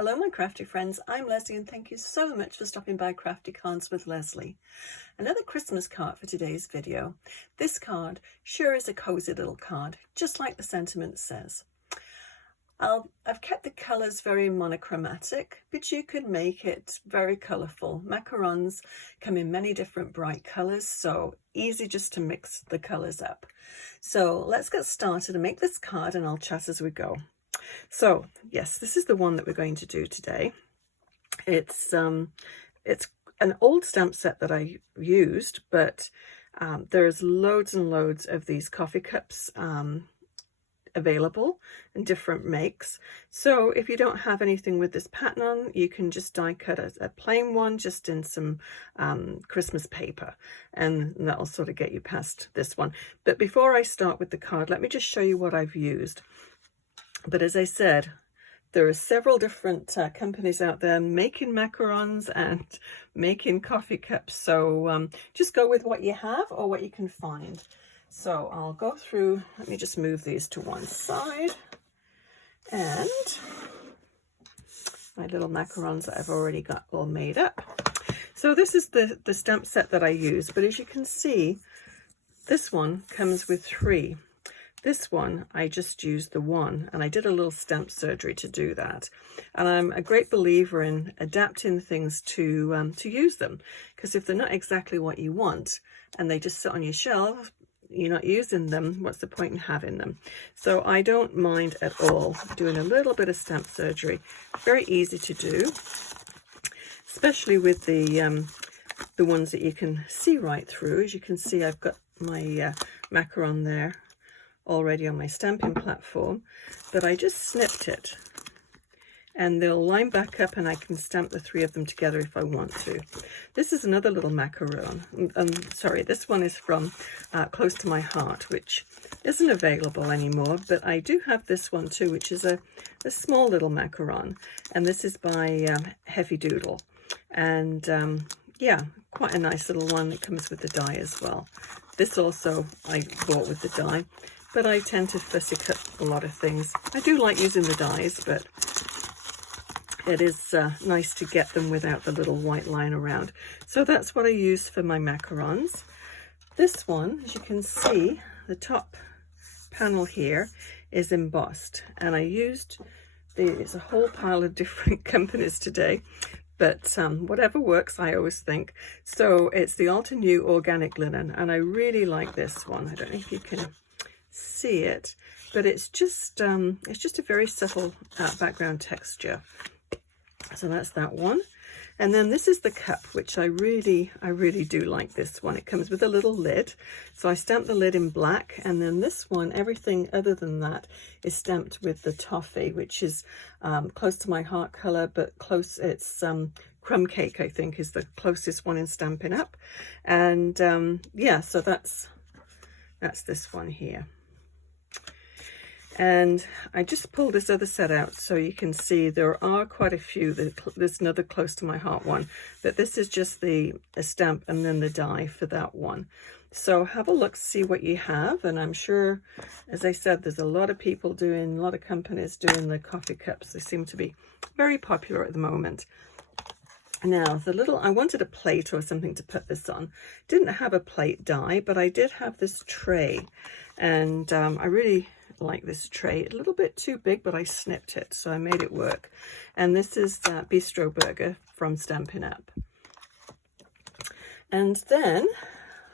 Hello my crafty friends, I'm Lesley and thank you so much for stopping by Crafty Cards with Lesley. Another Christmas card for today's video. This card sure is a cozy little card, just like the sentiment says. I've kept the colours very monochromatic, but you could make it very colourful. Macarons come in many different bright colours, so easy just to mix the colours up. So let's get started and make this card and I'll chat as we go. So yes, this is the one that we're going to do today. It's an old stamp set that I used, but there's loads and loads of these coffee cups available in different makes. So if you don't have anything with this pattern on, you can just die cut a plain one just in some Christmas paper, and that'll sort of get you past this one. But before I start with the card, let me just show you what I've used. But as I said, there are several different companies out there making macarons and making coffee cups. So just go with what you have or what you can find. So I'll go through, let me just move these to one side. And my little macarons that I've already got all made up. So this is the stamp set that I use. But as you can see, this one comes with 3. This one, I just used the 1, and I did a little stamp surgery to do that. And I'm a great believer in adapting things to use them, because if they're not exactly what you want and they just sit on your shelf, you're not using them, what's the point in having them? So I don't mind at all doing a little bit of stamp surgery. Very easy to do, especially with the ones that you can see right through. As you can see, I've got my macaron there already on my stamping platform, but I just snipped it and they'll line back up and I can stamp the 3 of them together if I want to. This is another little macaron. Sorry, this one is from Close to My Heart, which isn't available anymore, but I do have this one too, which is a small little macaron, and this is by Heavy Doodle. And yeah, quite a nice little one that comes with the die as well. This also I bought with the die, but I tend to fussy cut a lot of things. I do like using the dies, but it is nice to get them without the little white line around. So that's what I use for my macarons. This one, as you can see, the top panel here is embossed, and I used there's a whole pile of different companies today, but whatever works, I always think. So it's the Altenew organic linen, and I really like this one. I don't know if you can see it, but it's just a very subtle background texture. So that's that one. And then this is the cup, which I really do like this one. It comes with a little lid, so I stamped the lid in black, and then this one, everything other than that is stamped with the toffee, which is Close to My Heart color, but close, it's Crumb Cake, I think, is the closest one in Stampin' Up. And yeah, so that's this one here. And I just pulled this other set out so you can see there are quite a few. There's another Close to My Heart one, but this is just a stamp and then the die for that one. So have a look, see what you have, and I'm sure, as I said, there's a lot of people doing, a lot of companies doing the coffee cups. They seem to be very popular at the moment. Now, I wanted a plate or something to put this on. Didn't have a plate die, but I did have this tray, and I really like this tray. A little bit too big, but I snipped it, so I made it work. And this is Bistro burger from Stampin' Up. And then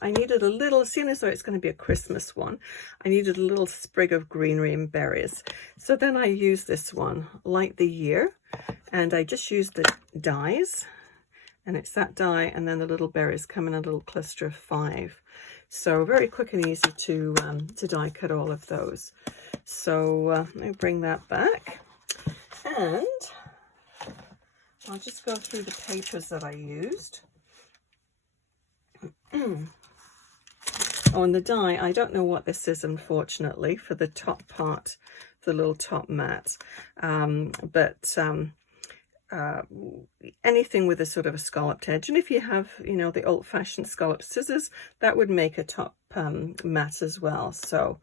I needed a little, seeing as though it's going to be a Christmas one, I needed a little sprig of greenery and berries. So then I used this one, Light the Year, and I just used the dies, and it's that die, and then the little berries come in a little cluster of 5. So very quick and easy to die cut all of those. So let me bring that back, and I'll just go through the papers that I used. Oh, and the die, I don't know what this is, unfortunately, for the top part, the little top mat. Anything with a sort of a scalloped edge, and if you have, you know, the old-fashioned scallop scissors, that would make a top mat as well. So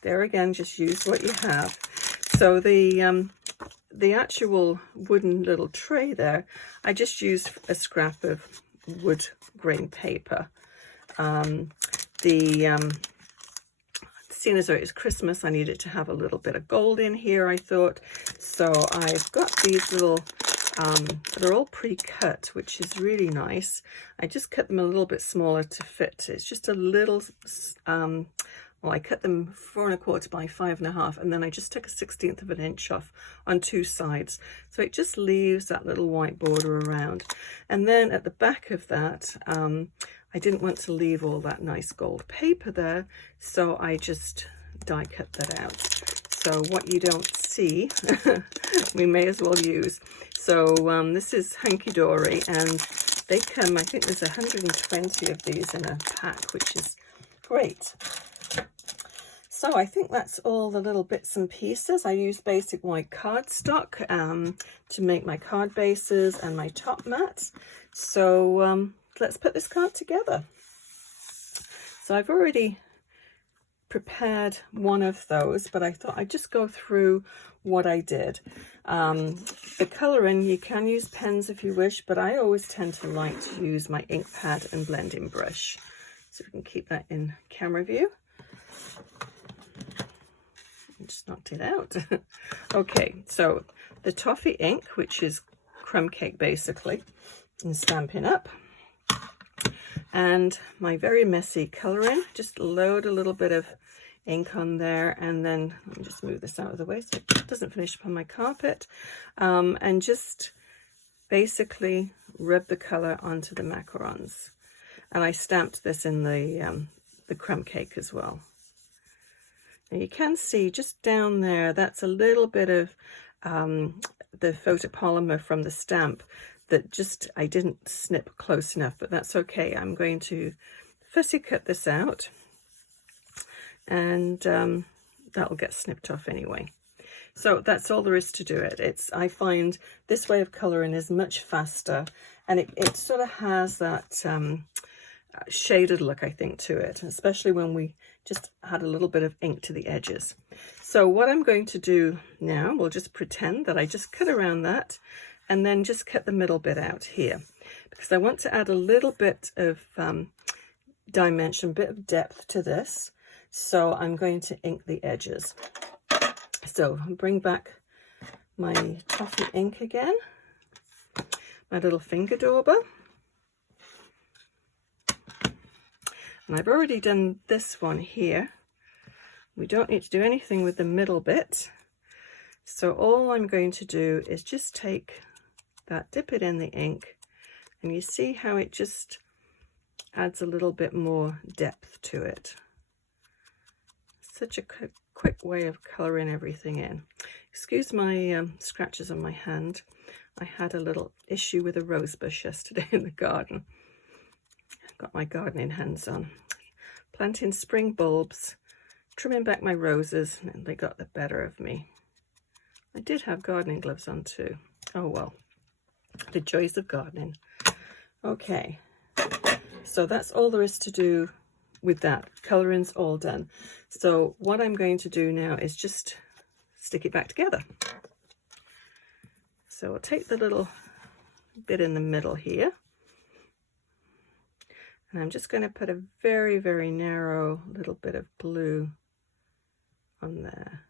there again, just use what you have. So the the actual wooden little tray there, I just used a scrap of wood grain paper. Seeing as though it's Christmas, I needed to have a little bit of gold in here, I thought. So I've got these little, they're all pre-cut, which is really nice. I just cut them a little bit smaller to fit. It's just a little, well, I cut them 4 1/4 by 5 1/2, and then I just took a 1/16 of an inch off on 2 sides. So it just leaves that little white border around. And then at the back of that, I didn't want to leave all that nice gold paper there, so I just die cut that out. So what you don't see, we may as well use. So this is Hunky Dory, and they come, I think there's 120 of these in a pack, which is great. So I think that's all the little bits and pieces. I use basic white cardstock to make my card bases and my top mats. So let's put this card together. So I've already prepared one of those, but I thought I'd just go through what I did. The colouring, you can use pens if you wish, but I always tend to like to use my ink pad and blending brush. So we can keep that in camera view. Just knocked it out. Okay, so the toffee ink, which is crumb cake basically, and Stampin' Up. And my very messy colouring, just load a little bit of ink on there, and then let me just move this out of the way so it doesn't finish up on my carpet, and just basically rub the colour onto the macarons. And I stamped this in the crumb cake as well. And you can see just down there, that's a little bit of the photopolymer from the stamp that just, I didn't snip close enough, but that's okay. I'm going to fussy cut this out, and that'll get snipped off anyway. So that's all there is to do it. I find this way of colouring is much faster, and it sort of has that shaded look, I think, to it, especially when we just had a little bit of ink to the edges. So what I'm going to do now, we'll just pretend that I just cut around that, and then just cut the middle bit out here, because I want to add a little bit of dimension, bit of depth to this. So I'm going to ink the edges. So bring back my toffee ink again, my little finger dauber. And I've already done this one here. We don't need to do anything with the middle bit. So all I'm going to do is just take that, dip it in the ink, and you see how it just adds a little bit more depth to it. Such a quick way of colouring everything in. Excuse my scratches on my hand. I had a little issue with a rose bush yesterday in the garden. Got my gardening hands on, planting spring bulbs, trimming back my roses, and they got the better of me. I did have gardening gloves on too. Oh well, the joys of gardening. Okay, so that's all there is to do with that. Colouring's all done. So what I'm going to do now is just stick it back together. So I'll take the little bit in the middle here, and I'm just going to put a very, very narrow little bit of blue on there.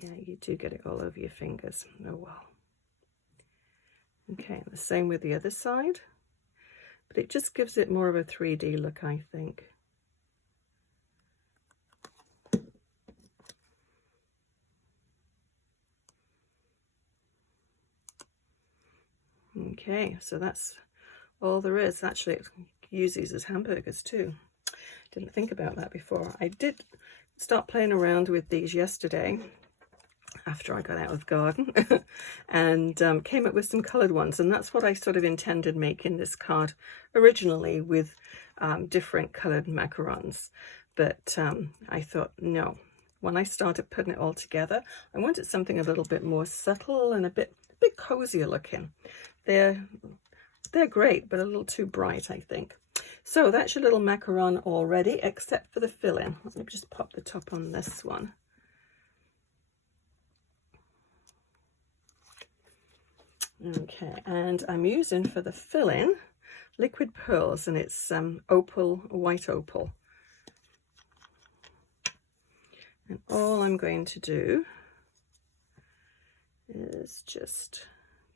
Yeah, you do get it all over your fingers. Oh well. Okay, the same with the other side. But it just gives it more of a 3D look, I think. Okay, so that's all there is. Actually, I use these as hamburgers too. Didn't think about that before. I did start playing around with these yesterday after I got out of the garden and came up with some coloured ones, and that's what I sort of intended making this card originally, with different coloured macarons. But I thought, no, when I started putting it all together, I wanted something a little bit more subtle and a bit cozier looking. They're great, but a little too bright, I think. So that's your little macaron all ready, except for the fill-in. Let me just pop the top on this one. Okay, and I'm using for the fill-in liquid pearls, and it's opal, white opal. And all I'm going to do is just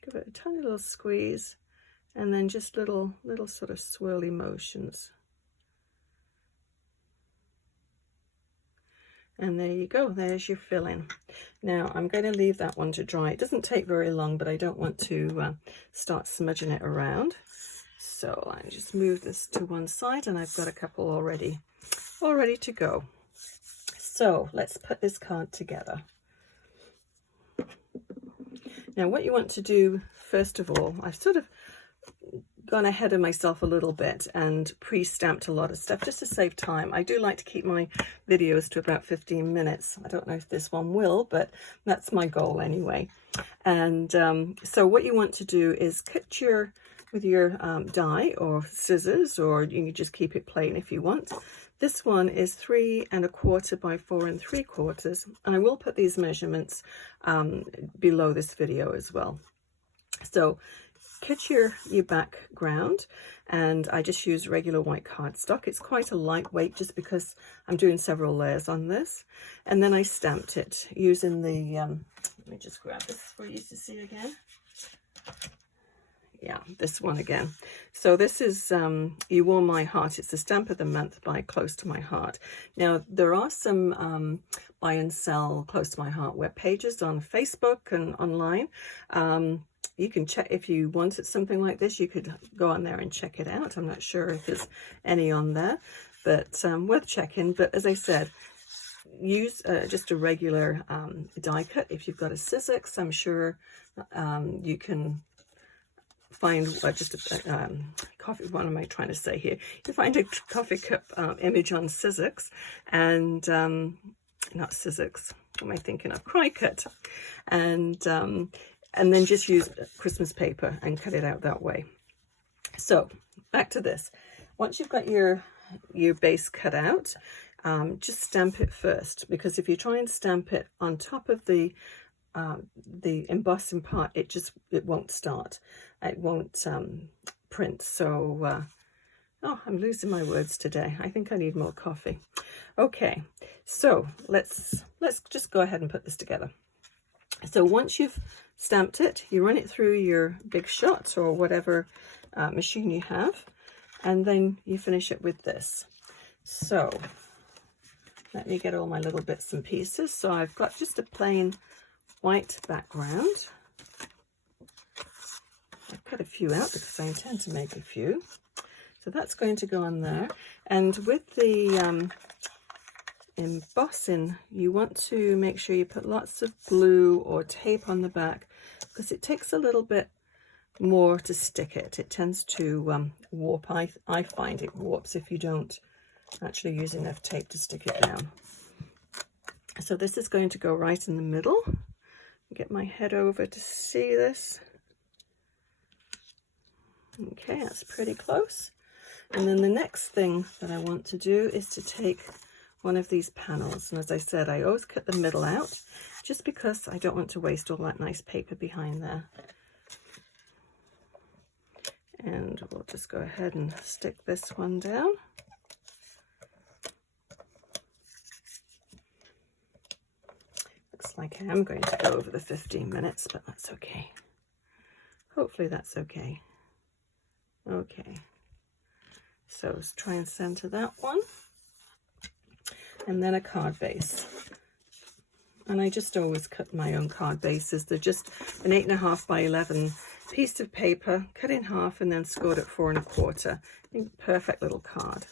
give it a tiny little squeeze, and then just little sort of swirly motions. And there you go, there's your fill-in. Now I'm going to leave that one to dry. It doesn't take very long, but I don't want to start smudging it around. So I just move this to one side, and I've got a couple all ready to go. So let's put this card together. Now what you want to do, first of all, I've sort of gone ahead of myself a little bit and pre-stamped a lot of stuff just to save time. I do like to keep my videos to about 15 minutes. I don't know if this one will, but that's my goal anyway. And so what you want to do is cut with your die or scissors, or you can just keep it plain if you want. This one is 3 1/4 by 4 3/4, and I will put these measurements below this video as well. So cut your background, and I just use regular white cardstock. It's quite a lightweight just because I'm doing several layers on this. And then I stamped it using the, let me just grab this for you to see again. Yeah, this one again. So this is You Warm My Heart. It's the Stamp of the Month by Close to My Heart. Now, there are some buy and sell Close to My Heart web pages on Facebook and online. You can check if you wanted something like this. You could go on there and check it out. I'm not sure if there's any on there, but worth checking. But as I said, use just a regular die cut. If you've got a Sizzix, I'm sure you can find just a coffee, what am I trying to say here? You find a coffee cup image on Sizzix, and not Sizzix, what am I thinking of? Cricut, and then just use Christmas paper and cut it out that way. So back to this. Once you've got your base cut out, just stamp it first, because if you try and stamp it on top of the embossing part, it won't start. It won't print. So oh, I'm losing my words today. I think I need more coffee. Okay, so let's just go ahead and put this together. So once you've stamped it, you run it through your Big Shot or whatever machine you have, and then you finish it with this. So let me get all my little bits and pieces. So I've got just a plain white background. I've cut a few out because I intend to make a few. So that's going to go on there. And with the embossing, you want to make sure you put lots of glue or tape on the back, because it takes a little bit more to stick it. It tends to warp. I find it warps if you don't actually use enough tape to stick it down. So this is going to go right in the middle. Get my head over to see this. Okay, that's pretty close. And then the next thing that I want to do is to take one of these panels, and as I said, I always cut the middle out just because I don't want to waste all that nice paper behind there. And we'll just go ahead and stick this one down. Looks like I am going to go over the 15 minutes, but that's okay. Hopefully that's okay. Okay, so let's try and center that one. And then a card base. And I just always cut my own card bases. They're just an 8.5 by 11 piece of paper, cut in half and then scored at 4 1/4. Perfect little card.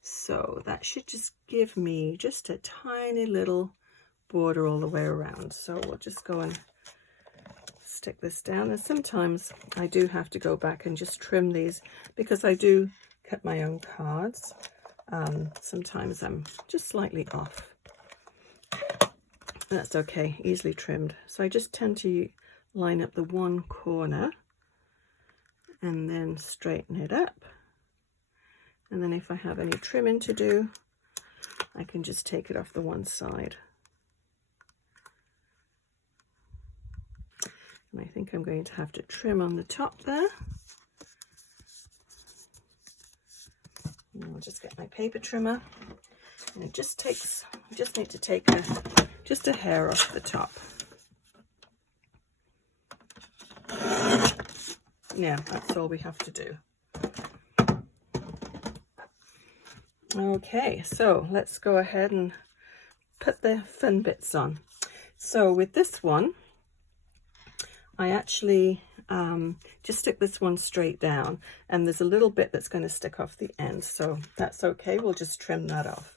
So that should just give me just a tiny little border all the way around. So we'll just go and stick this down. And sometimes I do have to go back and just trim these because I do cut my own cards. Sometimes I'm just slightly off. That's okay, easily trimmed. So I just tend to line up the one corner and then straighten it up. And then if I have any trimming to do, I can just take it off the one side. And I think I'm going to have to trim on the top there. And I'll just get my paper trimmer. And it just takes, I just need to take just a hair off the top. Yeah, that's all we have to do. Okay, so let's go ahead and put the fun bits on. So with this one, I actually just stick this one straight down, and there's a little bit that's going to stick off the end, so that's okay. We'll just trim that off.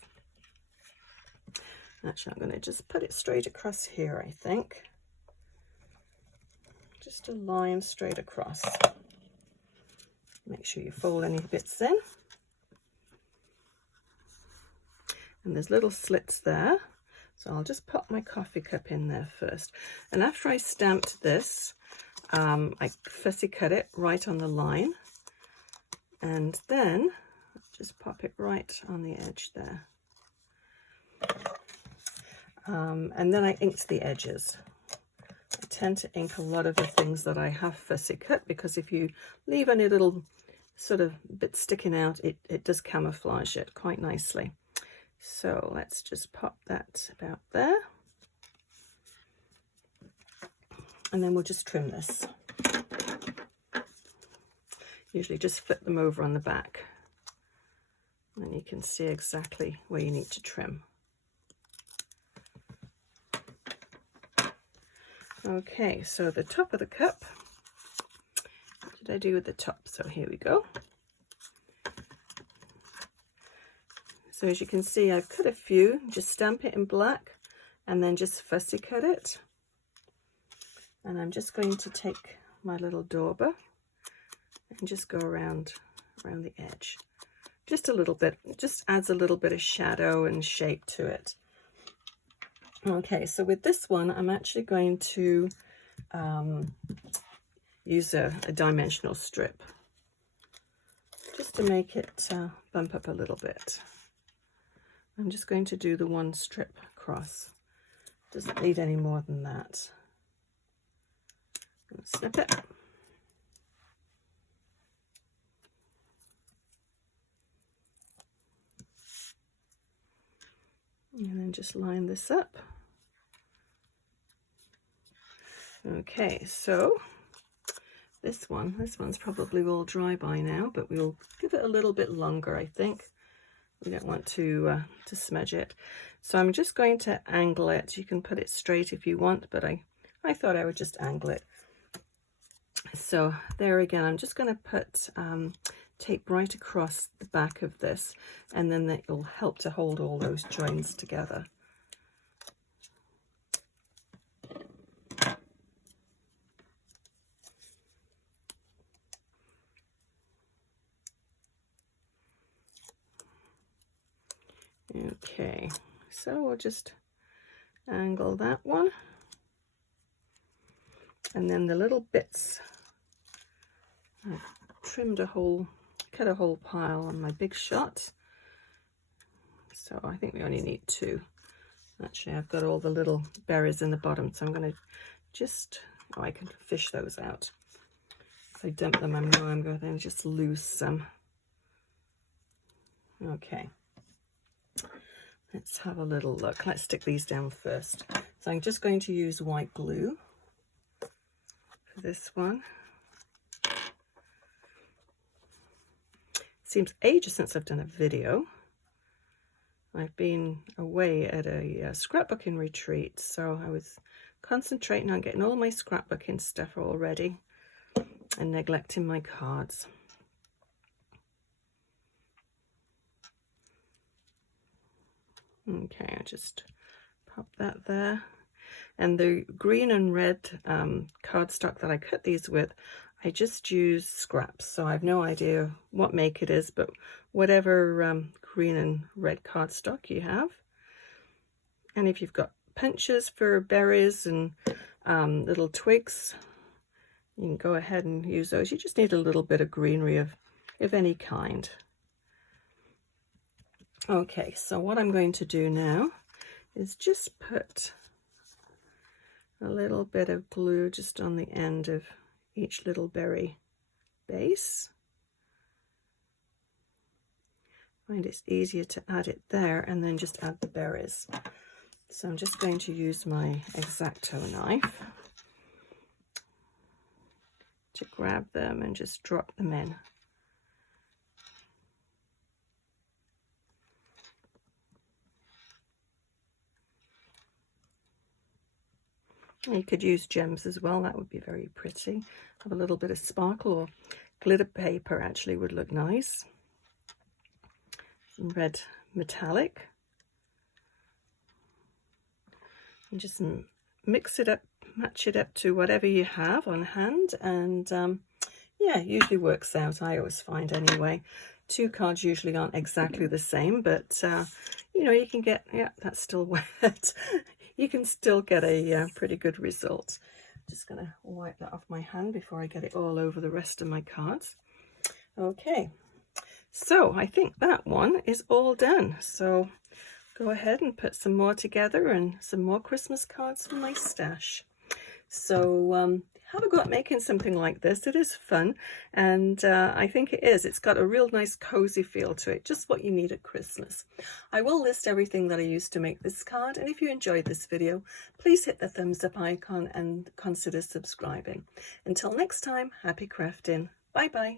Actually, I'm going to just put it straight across here, I think. Just a line straight across. Make sure you fold any bits in. And there's little slits there. So I'll just pop my coffee cup in there first. And after I stamped this, I fussy cut it right on the line. And then just pop it right on the edge there. And then I inked the edges. I tend to ink a lot of the things that I have fussy cut, because if you leave any little sort of bits sticking out, it does camouflage it quite nicely. So let's just pop that about there. And then we'll just trim this. Usually just flip them over on the back. And then you can see exactly where you need to trim. Okay, so the top of the cup. What did I do with the top? So here we go. So as you can see, I've cut a few, just stamp it in black and then just fussy cut it. And I'm just going to take my little dauber and just go around the edge. Just a little bit, it just adds a little bit of shadow and shape to it. Okay, so with this one, I'm actually going to use a dimensional strip just to make it bump up a little bit. I'm just going to do the one strip across. Doesn't need any more than that. Snip it. And then just line this up. Okay, so this one's probably all dry by now, but we'll give it a little bit longer, I think. We don't want to smudge it. So I'm just going to angle it. You can put it straight if you want, but I thought I would just angle it. So there again, I'm just going to put tape right across the back of this, and then that will help to hold all those joins together. Okay, so we'll just angle that one, and then the little bits, I've trimmed a whole, cut a whole pile on my big shot, so I think we only need 2. Actually, I've got all the little berries in the bottom, so I'm going to just, oh, I can fish those out. If I dump them, I know I'm going to just lose some. Okay. Let's have a little look. Let's stick these down first. So I'm just going to use white glue for this one. Seems ages since I've done a video. I've been away at a scrapbooking retreat, so I was concentrating on getting all my scrapbooking stuff all ready and neglecting my cards. Okay, I just pop that there. And the green and red cardstock that I cut these with, I just use scraps. So I have no idea what make it is, but whatever green and red cardstock you have. And if you've got pinches for berries and little twigs, you can go ahead and use those. You just need a little bit of greenery of any kind. Okay, so what I'm going to do now is just put a little bit of glue just on the end of each little berry base. I find it's easier to add it there and then just add the berries. So I'm just going to use my X-Acto knife to grab them and just drop them in. You could use gems as well, that would be very pretty. Have a little bit of sparkle, or glitter paper actually would look nice. Some red metallic. And just mix it up, match it up to whatever you have on hand, and yeah, it usually works out, I always find anyway. Two cards usually aren't exactly the same, but you know, you can get, yeah, that's still wet. You can still get a pretty good result. Just going to wipe that off my hand before I get it all over the rest of my cards. Okay, so I think that one is all done. So go ahead and put some more together and some more Christmas cards for my stash. So have a go at making something like this. It is fun, and I think it is. It's got a real nice cozy feel to it, just what you need at Christmas. I will list everything that I used to make this card, and if you enjoyed this video, please hit the thumbs up icon and consider subscribing. Until next time, happy crafting. Bye bye.